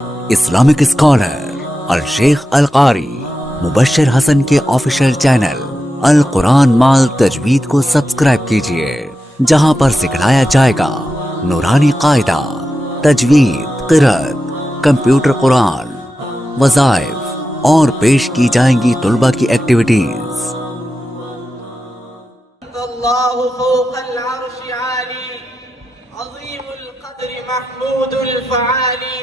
Islamic scholar अल शेख अल कारी मुबश्शिर हसन के official channel अल कुरान माल तजवीद को सब्सक्राइब कीजिए, जहां पर सिखलाया जाएगा नूरानी कायदा, तजवीद, क़िरात, कंप्यूटर कुरान, वज़ाइफ और पेश की जाएंगी तुलबा की एक्टिविटीज। अल्लाहु फ़ौक़ल अर्शि आली, अज़ीमुल क़द्रि महमूदुल फ़आली,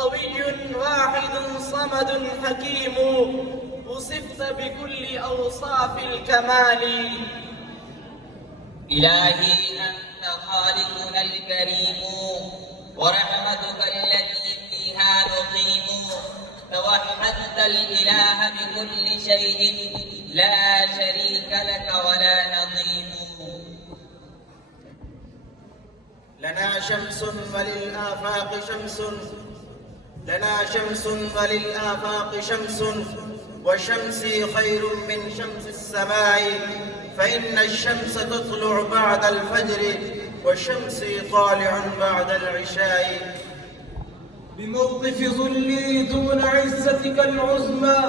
क़विय्युन वाहिदुन समदुन हकीम, वुसिफ़्त बिकुल्लि औसाफ़िल कमाली। इलाही अंत खालिकुनल करीम व रहमतुकल लती फ़ीहा नुक़ीम, तवह्हदतल इलाह बिकुल्लि शैइन ला शरीक लक व ला नज़ीर। लना शम्सुन वलिल आफ़ाक़ि शम्सुन, लना शम्सुन वलिल आफ़ाक़ि शम्सुन, व शम्सी खैरुम मिन शम्सिस समाई, फ़इन्न अश-शम्स तत्लुअु बअदल फ़ज्रि, व शम्सी तालिउन बअदल इशाई। بموقف ظلي دون عزتك العظمى،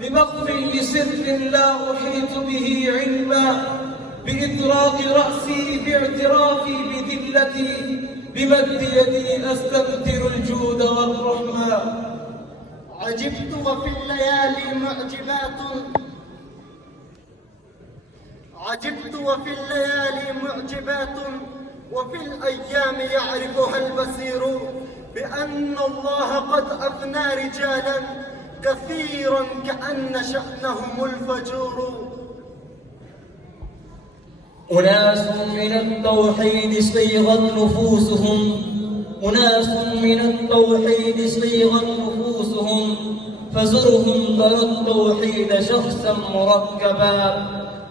بمخفي لسر لا أحيط به علما، بإطراق رأسي باعترافي بذلتي، بمد يدي أستمطر الجود والرحمة. عجبت وفي الليالي معجبات، عجبت وفي الليالي معجبات، وفي الأيام يعرفها البصير، بأن الله قد أفنى رجالا كثيرا كأن شأنهم الفجور. أناس من التوحيد صيغت نفوسهم، أناس من التوحيد صيغت نفوسهم، فزرهم ترى التوحيد شخصا مركبا،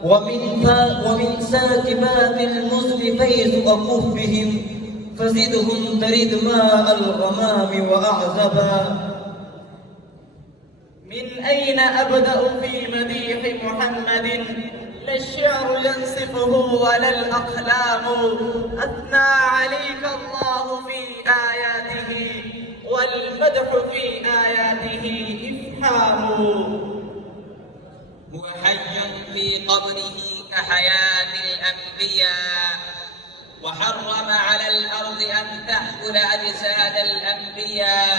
ومن ساكبات المزن فيض أكفهم، فزدهم ترد ماء الغمام وأعزبا. من أين أبدأ في مديح محمد؟ لا الشعر ينصفه ولا الأقلام، أثنى عليك الله في آياته، والمدح في آياته إفحام. هو حي في قبره كحياة الأنبياء، وحرم على الأرض أن تأكل أجساد الأنبياء،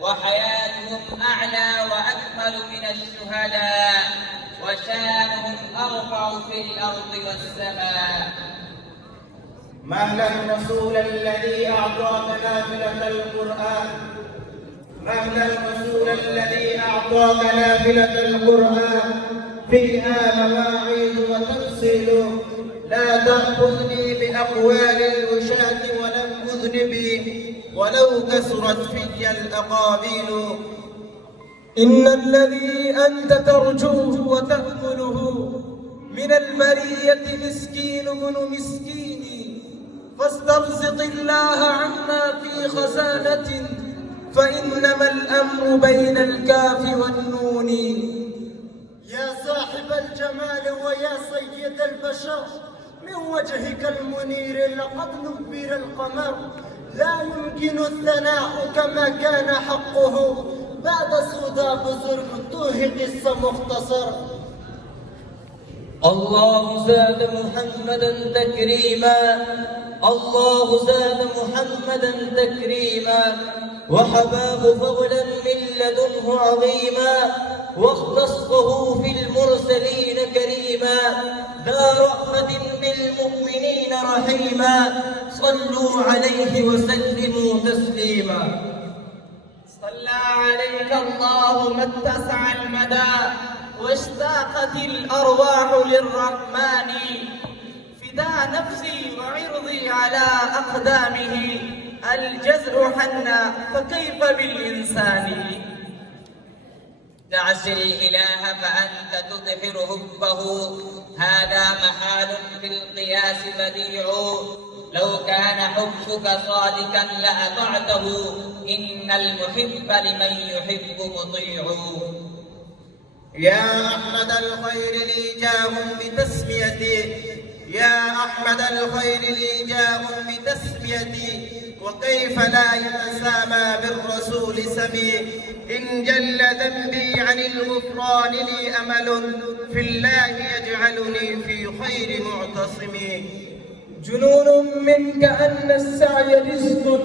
وحياتهم أعلى وأكمل من الشهداء، وشانهم أرفع في الأرض والسماء. مهلا الرسول الذي أعطاك نافلة القرآن، مهلا الرسول الذي أعطاك نافلة القرآن، فيها مواعيد وتفصيل. لا تأخذني بأقوال الوشاة ولم أذنبي، ولو كثرت في الأقابيل. إن الذي أنت ترجوه وتأمله من المرية مسكين ابن مسكين، فاسترزق الله عنا في خزانة، فإنما الأمر بين الكاف والنون. يا صاحب الجمال ويا سيد البشر، من وجهك المنير لقد نبر القمر، لا يمكن الثناء كما كان حقه، بعد صدى بزرگ توه قصة مختصر. الله زاد محمدا تكريما، الله زاد محمدا تكريما، وحباه فضلا من لدنه عظيما، واختصه في المرسلين كريما، ذا رأفة بالمؤمنين رحيما، صلوا عليه وسلموا تسليما. صلى عليك الله ما اتسع المدى، واشتاقت الأرواح للرحمن، فدا نفسي وعرضي على أقدامه، الجزع حنى فكيف بالإنسان. تعصي الإله فأنت تظهر حبه، هذا محال في القياس بديع، لو كان حبك صادقا لأطعته، إن المحب لمن يحب مطيع. يا أحمد الخير لي جاه بتسميتي، يا أحمد الخير لي جاه بتسميتي، وكيف لا يتسامى بالرسول سمي. إن جل ذنبي عن الغفران لي أمل، في الله يجعلني في خير معتصم. جنون منك أن السعي رزق،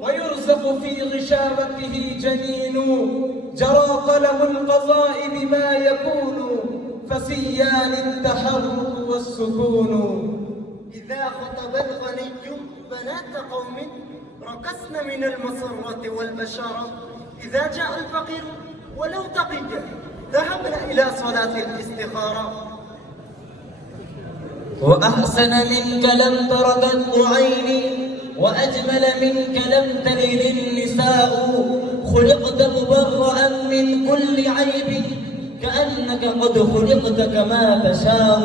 ويرزق في غشامته جنين. جرى قلم القضاء بما يكون، فسيان التحرك والسكون. إذا خطب الغني بنات قوم، رقصن من المسرة والبشارة. إذا جاء الفقير ولو تقيا، ذهبنا إلى صلاة الاستخارة. وأحسن منك لم تر قط عيني، وأجمل منك لم تلد النساء. خلقت مبرأ من كل عيب، كأنك قد خلقت كما تشاء.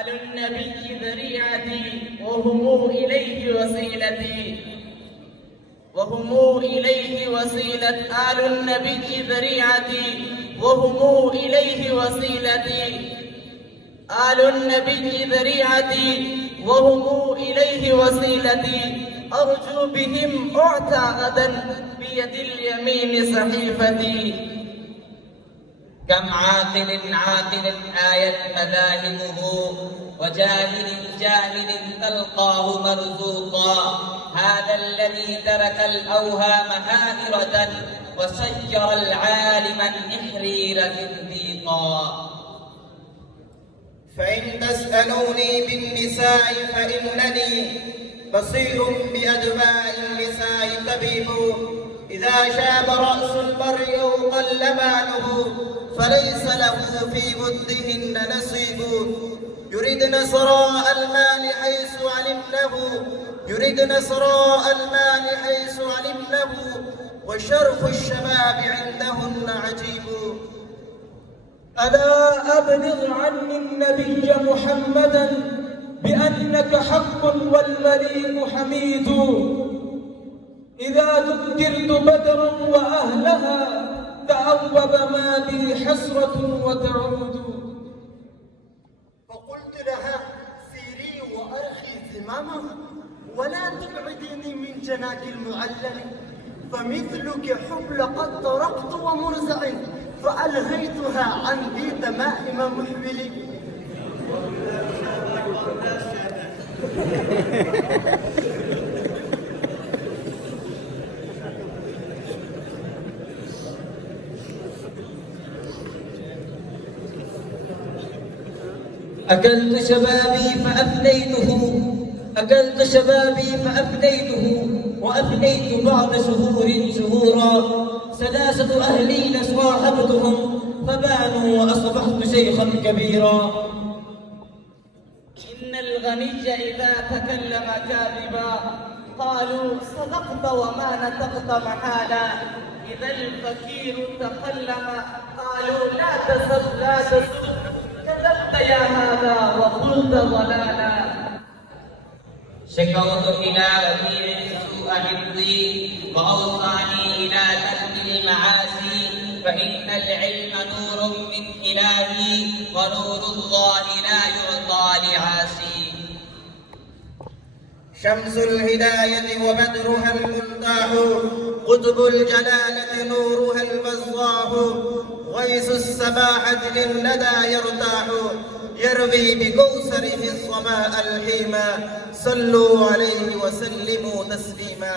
آل النبي ذريعتي، وهم إليه وسيلتي. وهم إليه وسيلة. آل النبي ذريعتي، وهم إليه وسيلتي. آل النبي ذريعتي، وهم إليه وسيلتي. أرجو بهم أعتى غدا، بيد اليمين صحيفتي. كم عاقل آيت مذاهبه، وجاهل تلقاه مرزوقا. هذا الذي ترك الأوهام هائرة، وسير العالم النحرير زنديقا. فإن تسألوني بالنساء فإنني بصير بأدواء النساء طبيب. إذا شاب رأس المرء أو قل ماله، فليس له في بدهن نصيب. يردن سراء المال حيث علمنه، يردن سراء المال حيث علمنه. وشرف الشباب عندهن عجيب. ألا أبلغ عني النبي محمدا، بأنك حق والمليك حميد. إذا ذكرت بدرا وأهلها، تأوب ما بي حسرة وتعود. فقلت لها سيري وأرخي زمامه، ولا تبعديني من جناك المعلم. فمثلك حبل قد طرقت ومرزع، فألهيتها عن ذي تمائم محمل. أكلت شبابي فأفنيته، وأفنيت بعد شهورا. 3 أهلين صاحبتهم، فبانوا وأصبحت شيخا كبيرا. إن الغني إذا تكلم كاذبا، قالوا صدقت وما نطقت محالا. إذا الفقير تكلم، قالوا لا تسب كذبت يا هذا وقلت ضلالا. شكوت إلى وزير سوء حفظي، وأوصاني إلى ترك المعاصي. فإن العلم نور من إلهي، ونور الله لا يعطى لعاصي. شمس الهداية وبدرها المنطاح، قطب الجلالة نورها البزاح. غيث السماحة للندى يرتاح، يروي بكوثره الظماء الحيما. صلوا عليه وسلموا تسليما.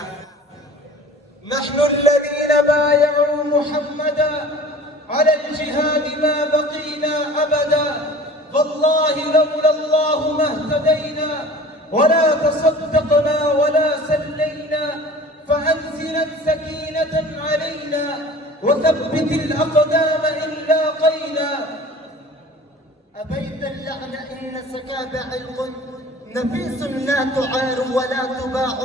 نحن الذين بايعوا محمدا، على الجهاد ما بقينا أبدا. والله لولا الله ما اهتدينا، ولا تصدقنا ولا سلينا. فأنزلا سكينة علينا، وثبت الأقدام إن لاقينا. أبيت اللعن إن سكاب علق، نفيس لا تعار ولا تباع.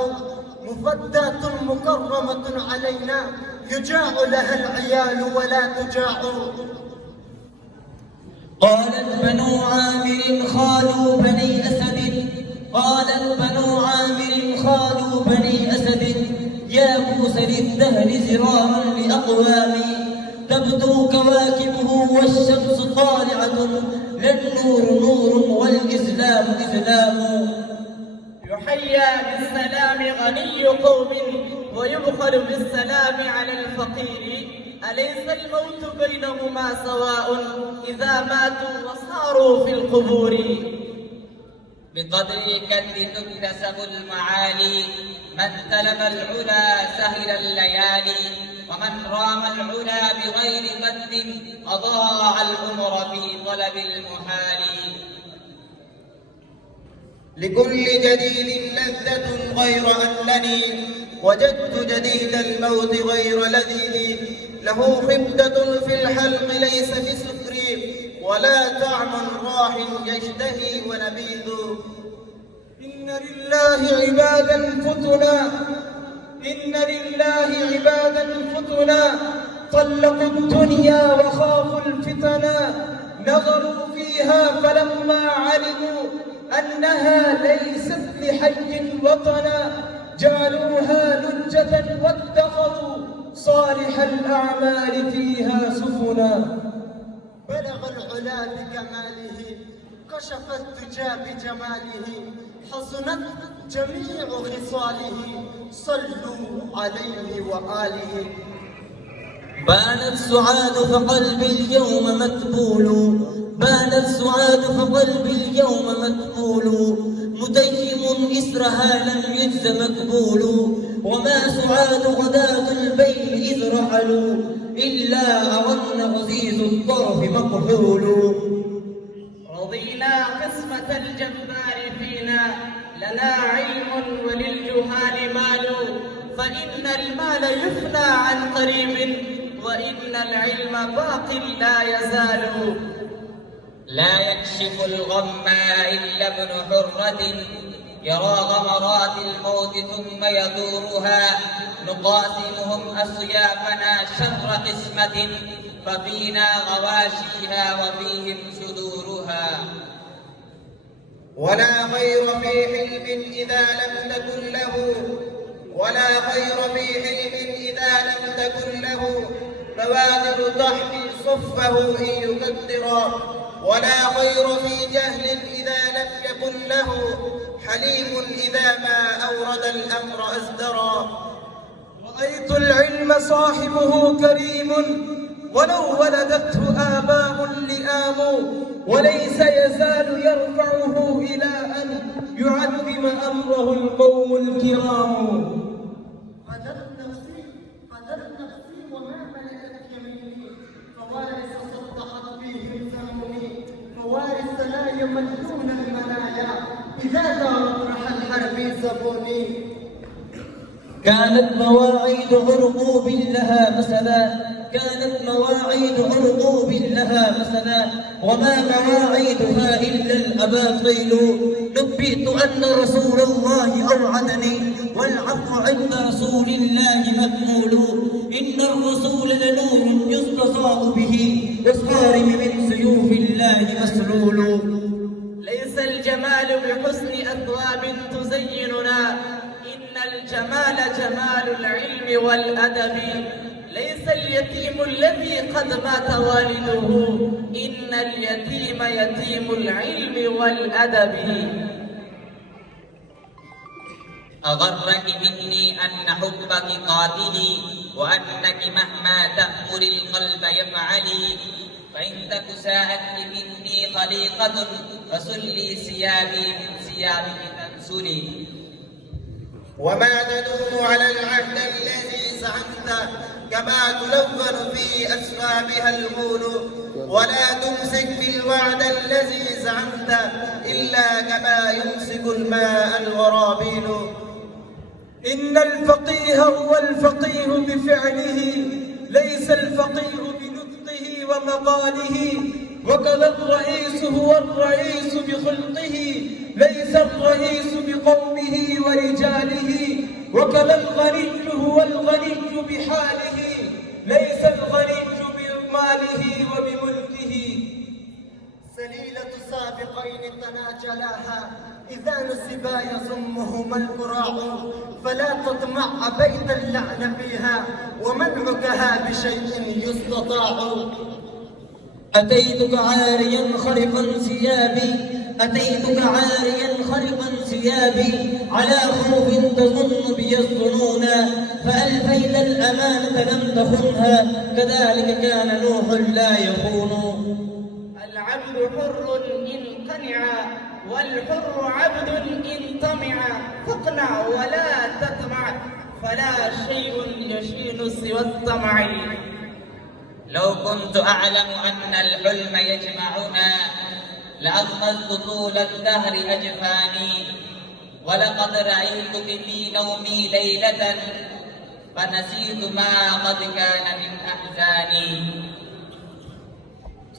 مفداة مكرمة علينا، يجاع لها العيال ولا تجاع. قالت بنو عامر خالوا بني أسد، يا موسى للدهر زرارا لأقوامي. تبدو كواكبه والشمس طالعة، للنور نور والإسلام إسلام. يحيى بالسلام غني قوم ويبخل بالسلام على الفقير. أليس الموت بينهما سواء إذا ماتوا وصاروا في القبور. بقدر الكد تكتسب المعالي، من طلب العلا سهل الليالي، ومن رام العلا بغير كد أضاع العمر في طلب المحال. لكل جديد لذة غير أنني وجدت جديد الموت غير لذيذ. له خبدة في الحلق ليس بسكري، ولا طعم راح يشتهي ونبيذ. إن لله عبادا فتنا، إن لله عبادا فتنا، طلقوا الدنيا وخافوا الفتنا. نظروا فيها فلما علموا أنها ليست لحي وطنا، جعلوها لجة واتخذوا صالح الأعمال فيها سفنا. بلغ العلا بكماله، كشف الدجى بجماله، حسنت جميع خصاله، صلوا عليه وآله. بانت سعاد فقلبي اليوم متبول، بانت سعاد فقلبي اليوم متبول، متيم إسرها لم يجز مقبول. وما سعاد غداة البين إذ رحلوا، إلا أظن غزيز الطرف مقحول. رضينا قسمة الجبار فينا، لنا علم وللجهال مال، فإن المال يفنى عن قريب، وإن العلم باق لا يزال. لا يكشف الغم إلا ابن حرة، يرى غمرات الموت ثم يدورها. نقاسمهم أصيافنا شر قسمة، ففينا غواشيها وفيهم صدورها. ولا خير في حلم إذا لم تكن له، ولا خير في حلم إذا لم تكن له، بوادر تحمي صفه إن يكدر. ولا خير في جهل إذا لم يكن له، حليم إذا ما أورد الأمر أزدرا. رأيت العلم صاحبه كريم، ولو ولدته آباء لئام، وليس يزال يرفعه إلى أن يعظم أمره القوم الكرام. حذرت نفسي وما ملكت يميني، فوارث صدقت فيهم ذنوبي، فوارث لا يملون المنايا، إذا دارت رحى الحرب زبوني. كانت مواعيد عرقوب لها مثلا، كانت مواعيد عرقوب لها مثلا، وما مواعيدها إلا الأباطيل. نبئت أن رسول الله أوعدني، والعفو عند رسول الله مكمول. إن الرسول لنور يستضاء به، وصارم من سيوف الله مسلول. ليس الجمال بحسن أثواب تزيننا، إن الجمال جمال العلم والأدب. ليس اليتيم الذي قد مات والده، إن اليتيم يتيم العلم والأدب. أغرك مني أن حبك قاتلي، وأنك مهما تأمر القلب يفعلي. فإن تك ساءت مني خليقة، فسلي ثيابي من ثيابك تنسلي. وما تدوم على العهد الذي زعمت، كما تلون في أسبابها الغول. ولا تمسك بالوعد الذي زعمت، إلا كما يمسك الماء الغرابيل. إن الفقيه هو الفقيه بفعله، ليس الفقيه بنطقه ومقاله. وكذا الرئيس هو الرئيس بخلقه، ليس الرئيس بقومه ورجاله. وكذا الغني هو الغني بحاله، ليس الغني بماله وبملكه. سليلة سابقين تناجلاها، إذا نسبا يضمهما الكراع. فلا تطمع بيت اللعن فيها، ومنعكها بشيء يستطاع. أتيتك عاريا خرقا ثيابي، أتيتك عاريا خلقا ثيابي على خوف تظن بي الظنون، فألفيت الأمانة لم تخنها، كذلك كان نوح لا يخون. العبد حر إن قنع والحر عبد إن طمع، فاقنع ولا تطمع فلا شيء يشين سوى الطمع. لو كنت أعلم أن الحلم يجمعنا لأغمزت طول الدهر أجفاني، ولقد رأيتك في نومي ليلة فنسيت ما قد كان من أحزاني.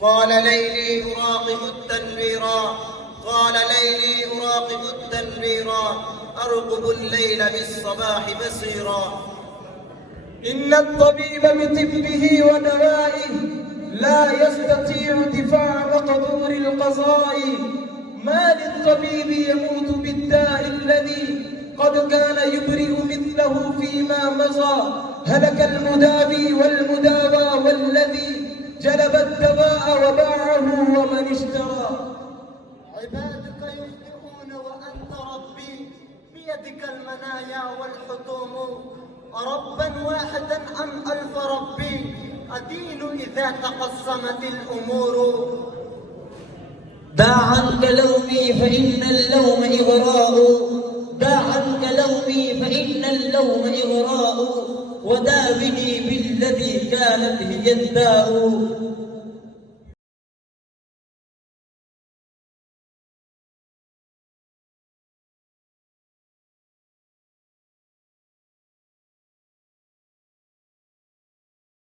طال ليلي أراقب التنويرا، طال ليلي أراقب التنويرا، أرقب الليل بالصباح بصيرا. إن الطبيب بطبه ودوائه لا يستطيع دفاع مقدور القضاء. ما للطبيب يموت بالداء الذي قد كان يبرئ مثله فيما مضى. هلك المداوي والمداوى والذي جلب الدواء وباعه ومن اشترى. عبادك يخطئون وأنت ربي، بيدك المنايا والحطوم. ربا واحدا أم ألف ربي، أدين إذا تقسمت الأمور. دع عنك لومي فإن اللوم إغراء،